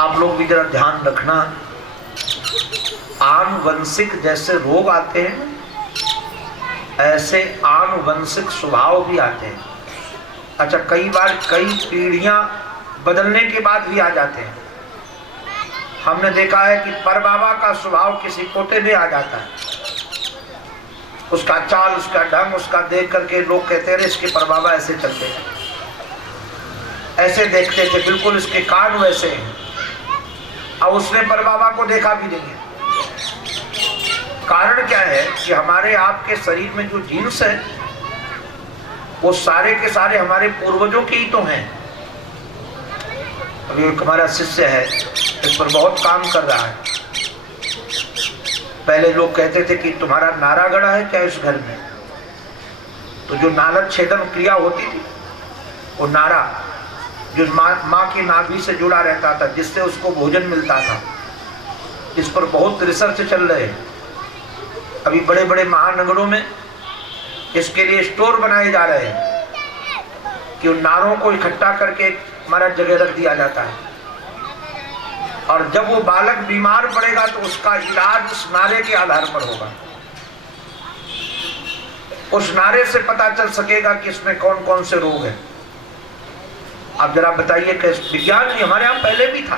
आप लोग भी जरा ध्यान रखना, आनुवंशिक जैसे रोग आते हैं ऐसे आनुवंशिक स्वभाव भी आते हैं। अच्छा, कई बार कई पीढ़ियां बदलने के बाद भी आ जाते हैं। हमने देखा है कि परबाबा का स्वभाव किसी पोते में आ जाता है, उसका चाल, उसका ढंग, उसका देख करके लोग कहते रहे इसके परबाबा ऐसे चलते हैं, ऐसे देखते थे, बिल्कुल इसके कान वैसे हैं। अब उसने परबाबा को देखा भी नहीं है। कारण क्या है कि हमारे आपके शरीर में जो जीन्स है वो सारे के सारे हमारे पूर्वजों के ही तो हैं। अभी एक हमारा शिष्य है, इस पर बहुत काम कर रहा है। पहले लोग कहते थे कि तुम्हारा नारा गड़ा है क्या इस घर में, तो जो नालद छेदन क्रिया होती थी वो नारा जो माँ की नाभि से जुड़ा रहता था, जिससे उसको भोजन मिलता था, इस पर बहुत रिसर्च चल रहे हैं। अभी बड़े बड़े महानगरों में इसके लिए स्टोर बनाए जा रहे हैं कि उन नारों को इकट्ठा करके हमारा जगह रख दिया जाता है, और जब वो बालक बीमार पड़ेगा तो उसका इलाज उस नारे के आधार पर होगा। उस नारे से पता चल सकेगा कि इसमें कौन कौन से रोग हैं। आप जरा बताइए कि विज्ञान भी हमारे यहाँ पहले भी था,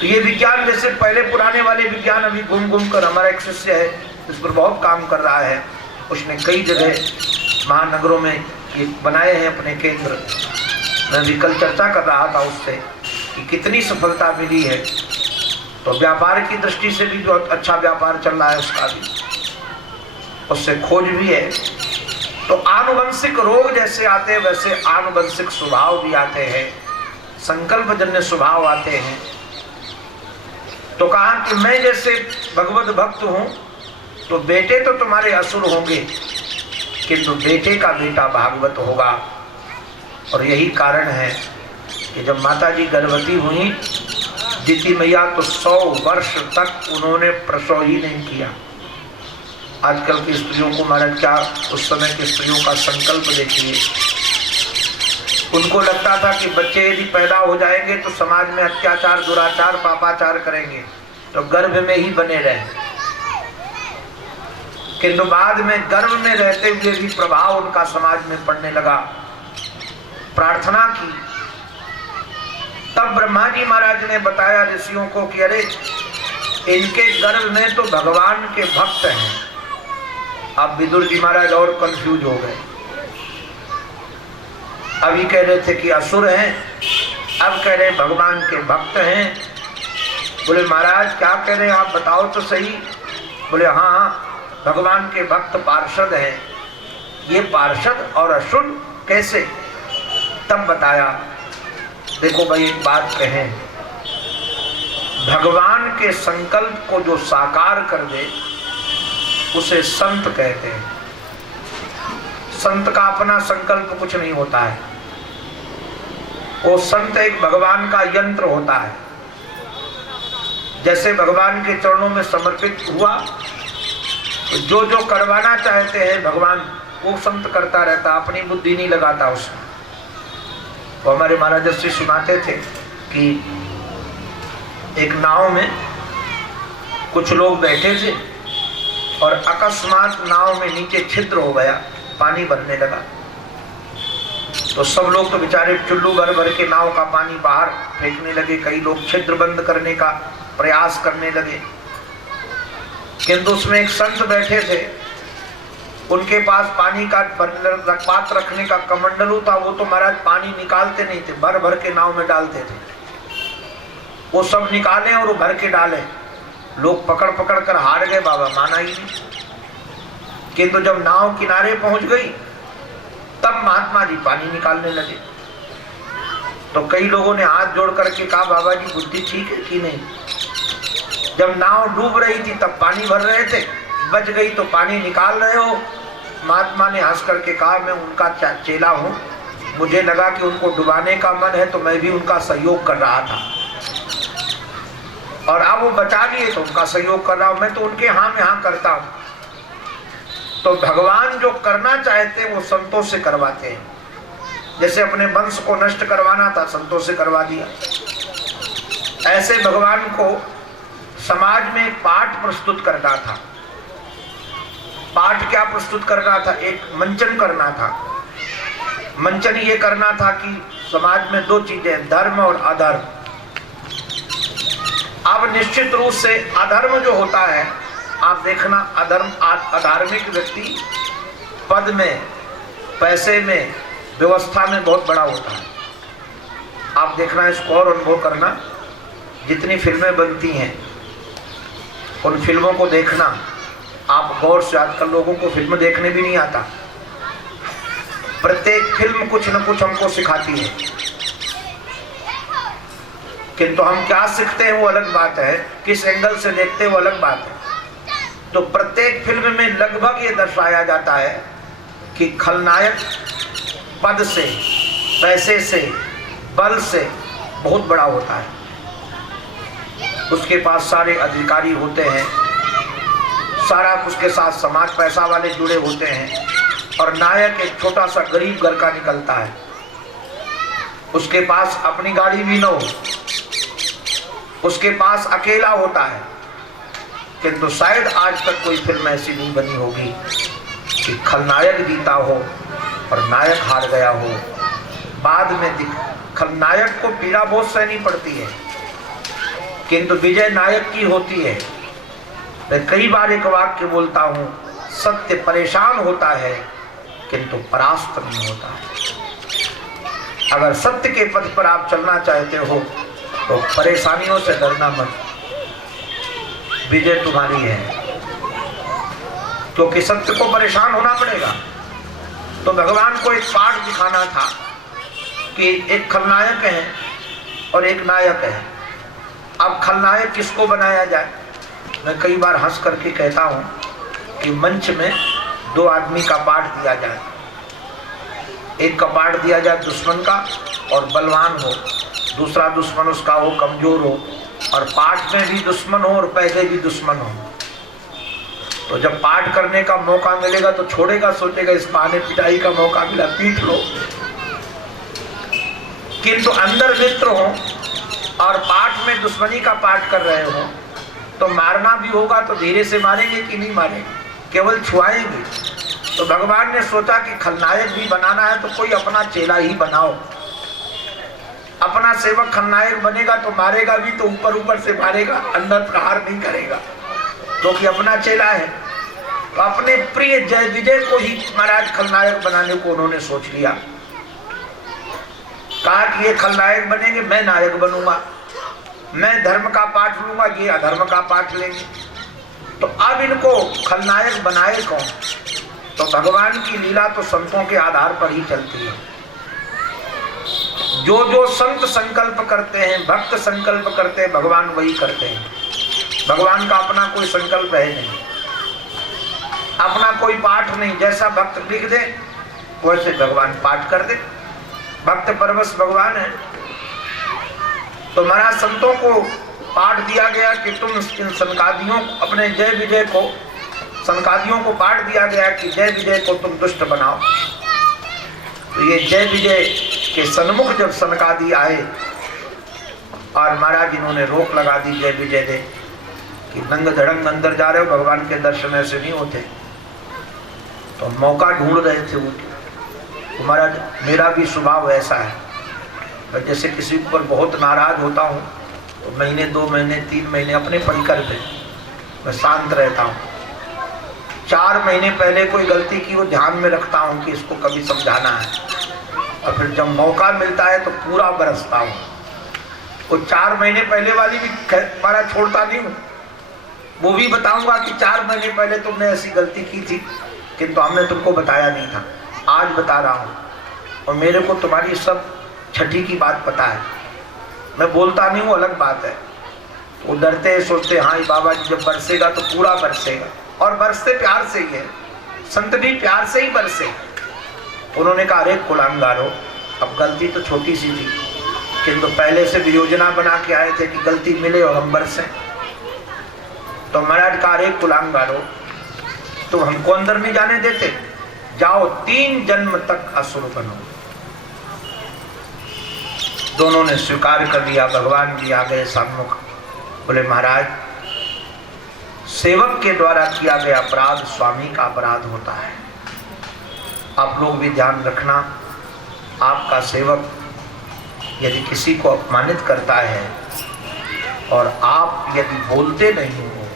तो ये विज्ञान जैसे पहले पुराने वाले विज्ञान अभी घूम घूम कर, हमारा एक शिष्य है इस पर बहुत काम कर रहा है, उसने कई जगह महानगरों में ये बनाए हैं अपने केंद्र। मैं भी कल चर्चा कर रहा था उससे कि कितनी सफलता मिली है। तो व्यापार की दृष्टि से भी बहुत अच्छा व्यापार चल रहा है उसका भी, उससे खोज भी है। तो आनुवंशिक रोग जैसे आते हैं वैसे आनुवंशिक स्वभाव भी आते हैं, संकल्पजन्य स्वभाव आते हैं। तो कहा कि मैं जैसे भगवत भक्त हूं तो बेटे तो तुम्हारे असुर होंगे, किंतु बेटे का बेटा भागवत होगा। और यही कारण है कि जब माता जी गर्भवती हुई दिति मैया, तो 100 वर्ष तक उन्होंने प्रसव ही नहीं किया। आजकल की स्त्रियों को महाराज क्या, उस समय की स्त्रियों का संकल्प देखिए। उनको लगता था कि बच्चे यदि पैदा हो जाएंगे तो समाज में अत्याचार, दुराचार, पापाचार करेंगे, तो गर्भ में ही बने रहें। किंतु बाद में गर्भ में रहते हुए भी प्रभाव उनका समाज में पड़ने लगा। प्रार्थना की, तब ब्रह्मा जी महाराज ने बताया ऋषियों को कि अरे इनके गर्भ में तो भगवान के भक्त हैं। अब विदुर जी महाराज और कंफ्यूज हो गए। अभी कह रहे थे कि असुर हैं, अब कह रहे भगवान के भक्त हैं। बोले महाराज क्या कह रहे हैं आप, बताओ तो सही। बोले हाँ, भगवान के भक्त पार्षद हैं। ये पार्षद और असुर कैसे? तब बताया, देखो भाई एक बात कहें, भगवान के संकल्प को जो साकार कर दे उसे संत कहते हैं। संत का अपना संकल्प कुछ नहीं होता है, वो संत एक भगवान का यंत्र होता है। जैसे भगवान के चरणों में समर्पित हुआ, जो जो करवाना चाहते हैं भगवान वो संत करता रहता, अपनी बुद्धि नहीं लगाता उसमें। वो हमारे महाराज श्री सुनाते थे कि एक नाव में कुछ लोग बैठे थे और अकस्मात नाव में नीचे छिद्र हो गया, पानी भरने लगा। तो सब लोग तो बेचारे चुल्लू भर भर के नाव का पानी बाहर फेंकने लगे, कई लोग छिद्र बंद करने का प्रयास करने लगे। किंतु उसमें एक संत बैठे थे, उनके पास पानी का पात्र रखने का कमंडलू था। वो तो महाराज पानी निकालते नहीं थे, भर भर के नाव में डालते थे। वो सब निकाले और वो भर के डाले। लोग पकड़ पकड़ कर हार गए, बाबा माना ही नहीं। किंतु जब नाव किनारे पहुंच गई तब महात्मा जी पानी निकालने लगे। तो कई लोगों ने हाथ जोड़ करके कहा, बाबा जी बुद्धि ठीक है कि नहीं? जब नाव डूब रही थी तब पानी भर रहे थे, बच गई तो पानी निकाल रहे हो। महात्मा ने हंस करके कहा, मैं उनका चेला हूं, मुझे लगा कि उनको डुबाने का मन है तो मैं भी उनका सहयोग कर रहा था, और अब वो बचा लिए तो उनका सहयोग कर रहा हूं। मैं तो उनके हाँ में हाँ करता हूं। तो भगवान जो करना चाहते हैं वो संतों से करवाते हैं। जैसे अपने वंश को नष्ट करवाना था संतों से करवा दिया। ऐसे भगवान को समाज में पाठ प्रस्तुत करना था। पाठ क्या प्रस्तुत करना था? एक मंचन करना था। मंचन ये करना था कि समाज में दो चीजें, धर्म और अधर्म। अब निश्चित रूप से अधर्म जो होता है, आप देखना, अधार्मिक व्यक्ति पद में, पैसे में, व्यवस्था में बहुत बड़ा होता है। आप देखना, इसको और अनुभव करना। जितनी फिल्में बनती हैं उन फिल्मों को देखना आप गौर से। आजकल लोगों को फिल्म देखने भी नहीं आता। प्रत्येक फिल्म कुछ न कुछ हमको सिखाती है, किंतु हम क्या सीखते हैं वो अलग बात है, किस एंगल से देखते हैं वो अलग बात है। तो प्रत्येक फिल्म में लगभग ये दर्शाया जाता है कि खलनायक पद से, पैसे से, बल से बहुत बड़ा होता है। उसके पास सारे अधिकारी होते हैं, सारा उसके साथ समाज पैसा वाले जुड़े होते हैं, और नायक एक छोटा सा गरीब घर का निकलता है। उसके पास अपनी गाड़ी भी न हो, उसके पास अकेला होता है। किंतु शायद आज तक कोई फिल्म ऐसी नहीं बनी होगी कि खलनायक जीता हो और नायक हार गया हो। बाद में खलनायक को पीड़ा बहुत सहनी पड़ती है, किंतु विजय नायक की होती है। मैं कई बार एक वाक्य बोलता हूँ, सत्य परेशान होता है किंतु परास्त नहीं होता है। अगर सत्य के पथ पर आप चलना चाहते हो तो परेशानियों से डरना मत, विजय तुम्हारी है, क्योंकि सत्य को परेशान होना पड़ेगा। तो भगवान को एक पाठ दिखाना था कि एक खलनायक है और एक नायक है। अब खलनायक किसको बनाया जाए? मैं कई बार हंस करके कहता हूं कि मंच में दो आदमी का पाठ दिया जाए। एक का पाठ दिया जाए दुश्मन का और बलवान हो, दूसरा दुश्मन उसका हो कमजोर हो, और पाठ में भी दुश्मन हो और पहले भी दुश्मन हो। तो जब पाठ करने का मौका मिलेगा तो छोड़ेगा, सोचेगा इस बहाने पिटाई का मौका मिला, पीट लो। किंतु अंदर मित्र हो और पाठ में दुश्मनी का पाठ कर रहे हो तो मारना भी होगा तो धीरे से मारेंगे कि नहीं मारेंगे, केवल छुआएंगे। तो भगवान ने सोचा कि खलनायक भी बनाना है तो कोई अपना चेला ही बनाओ। अपना सेवक खलनायक बनेगा तो मारेगा भी तो ऊपर ऊपर से मारेगा, अंदर प्रहार नहीं करेगा, क्योंकि अपना चेला है। तो अपने प्रिय जय विजय को ही महाराज खलनायक बनाने को उन्होंने सोच लिया। कहा कि ये खलनायक बनेंगे, मैं नायक बनूंगा, मैं धर्म का पाठ लूंगा, ये अधर्म का पाठ लेंगे। तो अब इनको खलनायक बनाए कौन? तो भगवान की लीला तो संतों के आधार पर ही चलती है। जो जो संत संकल्प करते हैं, भक्त संकल्प करते हैं, भगवान वही करते हैं। भगवान का अपना कोई संकल्प है नहीं, अपना कोई पाठ नहीं। जैसा भक्त लिख दे वैसे भगवान पाठ कर दे। भक्त परवश भगवान है। तो महाराज संतों को पाठ दिया गया कि तुम इन सनकादियों, अपने जय विजय को, सनकादियों को पाठ दिया गया कि जय विजय को तुम दुष्ट बनाओ। तो ये जय विजय के सन्मुख जब सनकादि आए और महाराज इन्होंने रोक लगा दी जय विजय ने कि नंग धड़ंग अंदर जा रहे हो, भगवान के दर्शन ऐसे नहीं होते। तो मौका ढूंढ रहे थे वो। तो महाराज मेरा भी स्वभाव ऐसा है, मैं जैसे किसी पर बहुत नाराज होता हूँ तो महीने 2 महीने 3 महीने अपने परिकर पे मैं शांत रहता हूँ। 4 महीने पहले कोई गलती की वो ध्यान में रखता हूँ कि इसको कभी समझाना है, और फिर जब मौका मिलता है तो पूरा बरसता हूँ। वो 4 महीने पहले वाली भी हमारा छोड़ता नहीं हूँ, वो भी बताऊंगा कि 4 महीने पहले तुमने ऐसी गलती की थी किंतु हमने तुमको बताया नहीं था, आज बता रहा हूँ। और मेरे को तुम्हारी सब छठी की बात पता है, मैं बोलता नहीं हूँ, अलग बात है। वो डरते हैं, सोचते हाँ बाबा जी जब बरसेगा तो पूरा बरसेगा, और बरसते प्यार से ही है, संत भी प्यार से ही बरसे। उन्होंने कहा अरे कुलांगारो, अब गलती तो छोटी सी थी किंतु पहले से भी योजना बना के आए थे कि गलती मिले और हम बरसें। तो महाराज कहा अरे कुलांगारो, तुम हमको अंदर नहीं जाने देते, जाओ 3 जन्म तक असुर बनो। दोनों ने स्वीकार कर लिया। भगवान जी आ गए सम्मुख, बोले महाराज सेवक के द्वारा किया गया अपराध स्वामी का अपराध होता है, आप लोग भी ध्यान रखना। आपका सेवक यदि किसी को अपमानित करता है और आप यदि बोलते नहीं हो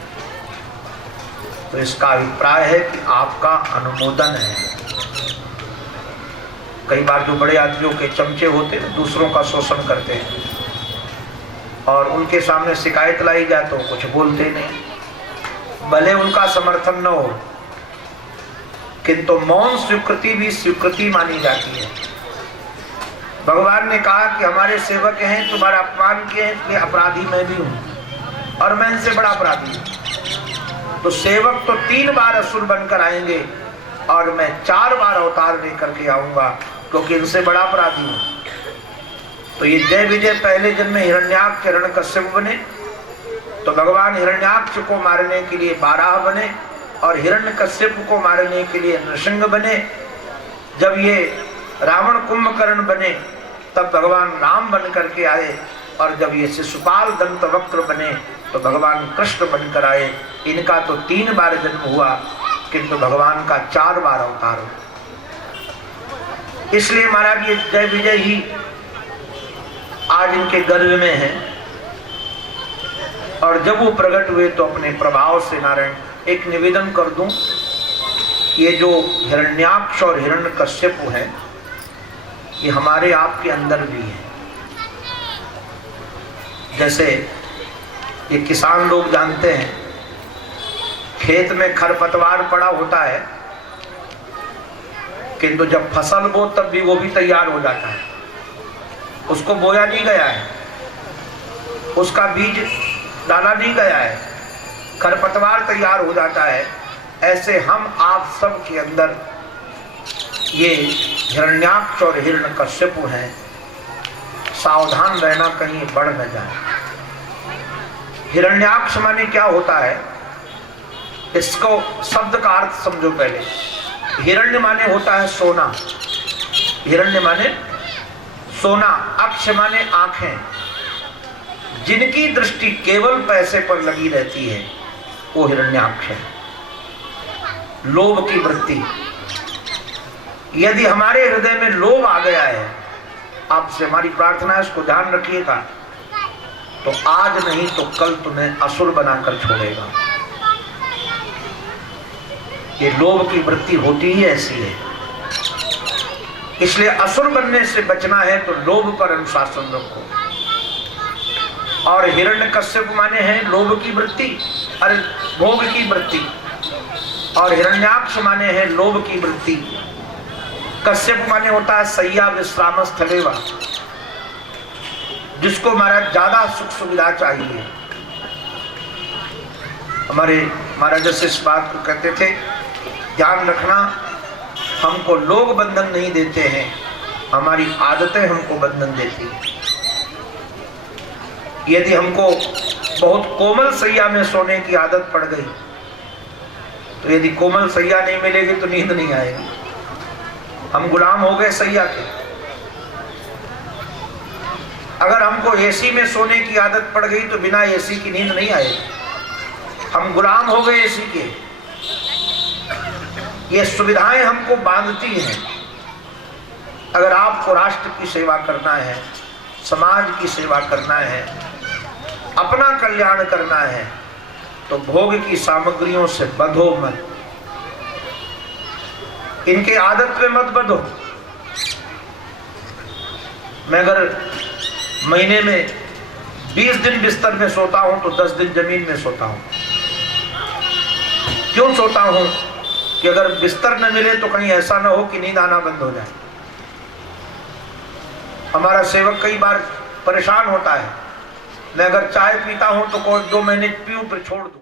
तो इसका अभिप्राय है कि आपका अनुमोदन है। कई बार जो बड़े आदमियों के चमचे होते हैं दूसरों का शोषण करते हैं और उनके सामने शिकायत लाई जाए तो कुछ बोलते नहीं, भले उनका समर्थन न हो, किंतु मौन स्वीकृति भी स्वीकृति मानी जाती है। भगवान ने कहा कि हमारे सेवक हैं, तुम्हारा अपमान किए हैं, इसलिए अपराधी मैं भी हूं और मैं इनसे बड़ा अपराधी हूं। तो सेवक तो 3 बार असुर बनकर आएंगे और मैं 4 बार अवतार लेकर के आऊंगा क्योंकि इनसे बड़ा अपराधी हूं। तो ये जय विजय पहले जन्म में हिरण्याक्ष हिरण्यकश्यप बने, तो भगवान हिरण्याक्ष को मारने के लिए बाराह बने और हिरण्यकश्यप को मारने के लिए नृसिंह बने। जब ये रावण कुंभकर्ण बने तब भगवान राम बन करके आए और जब ये शिशुपाल दंतवक्र बने तो भगवान कृष्ण बनकर आए। इनका तो 3 बार जन्म हुआ किंतु भगवान का 4 बार अवतार हुआ। इसलिए महाराज ये जय विजय ही आज इनके गर्भ में है और जब वो प्रकट हुए तो अपने प्रभाव से नारायण, एक निवेदन कर दूं, ये जो हिरण्याक्ष और हिरण्यकश्यप है ये हमारे आपके अंदर भी है। जैसे ये किसान लोग जानते हैं खेत में खरपतवार पड़ा होता है किंतु जब फसल बो तब भी वो भी तैयार हो जाता है, उसको बोया नहीं गया है, उसका बीज डाला नहीं गया है, खरपतवार तैयार हो जाता है। ऐसे हम आप सब के अंदर ये हिरण्याक्ष और हिरण्यकश्यप हैं, सावधान रहना कहीं बढ़ न जाए। हिरण्याक्ष माने क्या होता है, इसको शब्द का अर्थ समझो पहले। हिरण्य माने होता है सोना, हिरण्य माने सोना, अक्ष माने आंखें, जिनकी दृष्टि केवल पैसे पर लगी रहती है वो हिरण्याक्ष है। लोभ की वृत्ति, यदि हमारे हृदय में लोभ आ गया है, आपसे हमारी प्रार्थना है इसको ध्यान रखिएगा, तो आज नहीं तो कल तुम्हें असुर बनाकर छोड़ेगा। ये लोभ की वृत्ति होती ही ऐसी है। इसलिए असुर बनने से बचना है तो लोभ पर अनुशासन रखो। और हिरण्यकश्यप माने हैं लोभ की वृत्ति, अरे भोग की वृत्ति, और हिरण्याक्ष माने हैं लोभ की वृत्ति। कश्यप माने होता है सैया विश्राम स्थलेवा, जिसको महाराज ज्यादा सुख सुविधा चाहिए। हमारे महाराज जैसे इस बात को कहते थे, ध्यान रखना हमको लोग बंधन नहीं देते हैं, हमारी आदतें हमको बंधन देती हैं। यदि हमको बहुत कोमल सैया में सोने की आदत पड़ गई तो यदि कोमल सैया नहीं मिलेगी तो नींद नहीं आएगी, हम गुलाम हो गए सैया के। अगर हमको एसी में सोने की आदत पड़ गई तो बिना एसी की नींद नहीं आएगी, हम गुलाम हो गए एसी के। ये सुविधाएं हमको बांधती हैं। अगर आपको राष्ट्र की सेवा करना है, समाज की सेवा करना है, अपना कल्याण करना है तो भोग की सामग्रियों से बंधो मत, इनके आदत पे मत बंधो। मैं अगर महीने में 20 दिन बिस्तर में सोता हूं तो 10 दिन जमीन में सोता हूं। क्यों सोता हूं कि अगर बिस्तर न मिले तो कहीं ऐसा ना हो कि नींद आना बंद हो जाए। हमारा सेवक कई बार परेशान होता है, मैं अगर चाय पीता हूं तो 2 महीने पीऊं फिर छोड़ दूं।